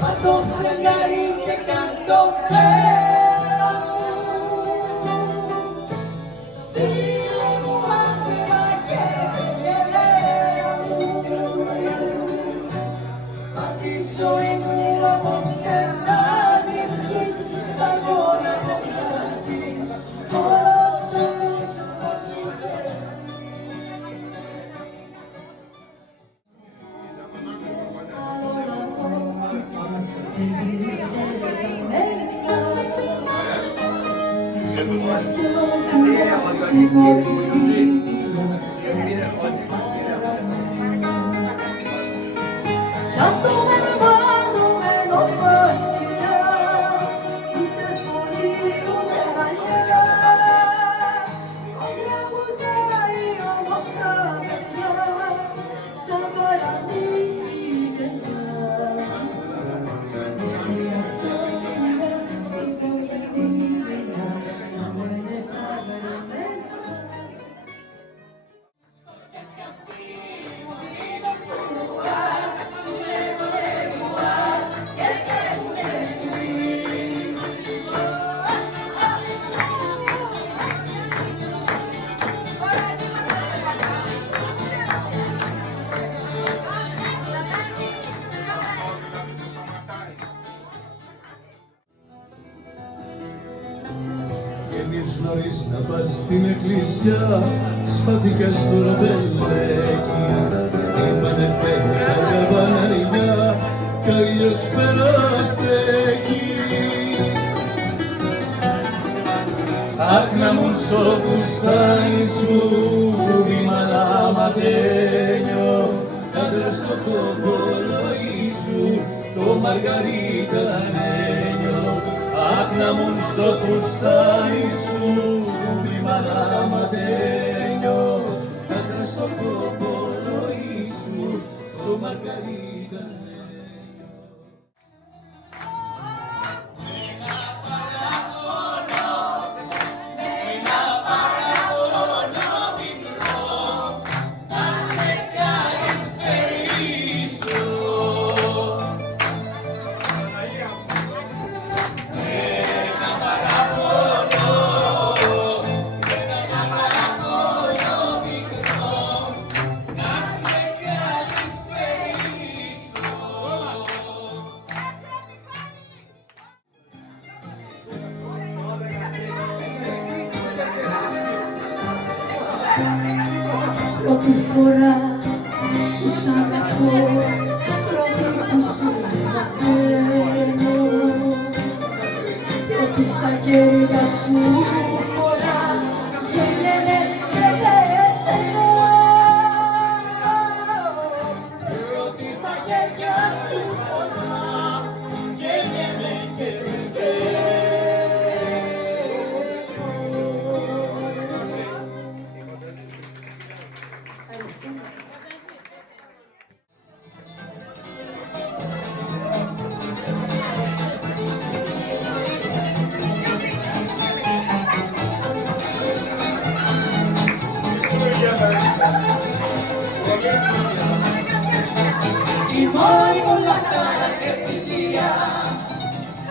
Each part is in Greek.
Πατώ φεγγάρι και κάτω πέρα μου, φίλε μου άντρα και γελέρα μου, μα τη ζωή μου απόψε να την πιείς στα γόνα το κράσι, όλος ο κόσμος είσαι εσύ. Σαν το μερμανωμένο βασιλιά, ούτε φωνή ούτε μαλλιά, τον τραγουδάει όμως τα παιδιά, σαν παραμύθι γελιά. Στην αρχαία, στην κοκκινή μήνα, να μένε τα γραμμένα. Και αυτή μου είναι πουρουά, είναι πουρουά και καίγουνε εσύ. Βγαίνεις νωρίς να πας στην εκκλησιά, σπαθήκα στο ροδελέκι. Είπανε φεύγα τα βαναριά, κι αλλιώς περαστέκει. Αχ να μου στο φουστάνι σου, βήμα να ματένιο, άντρα στο κοκολόι σου, το μαργαριτανένιο. Αχ να μου στο φουστάνι σου, βήμα να ματένιο, άντρα στο κοκολόι σου, το μαργαριτανένιο. Πρώτη φορά που σ' αγαπώ, πρώτη που σε μαθαίνω, πρώτη στα χέρια σου φορά, γένναινε και πεθαίνω. Πρώτη στα χέρια σου φορά, γένναινε και πεθαίνω. Η μόνη μου λαχτάρα και ευτυχία,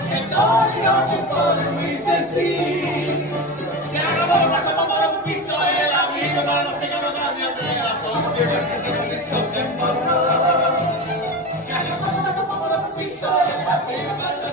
και το όνειρο μου φως μου είσαι εσύ. Σε αγαπώ, μας το πάω από πίσω, έλα μείνω πάνω στο γεροδρόμι, Αντρέα, αυτό μου διεύθυνσες να ζήσω, δεν μπορώ. Σε αγαπώ, μας το πάω από πίσω, έλα μείνω πάνω.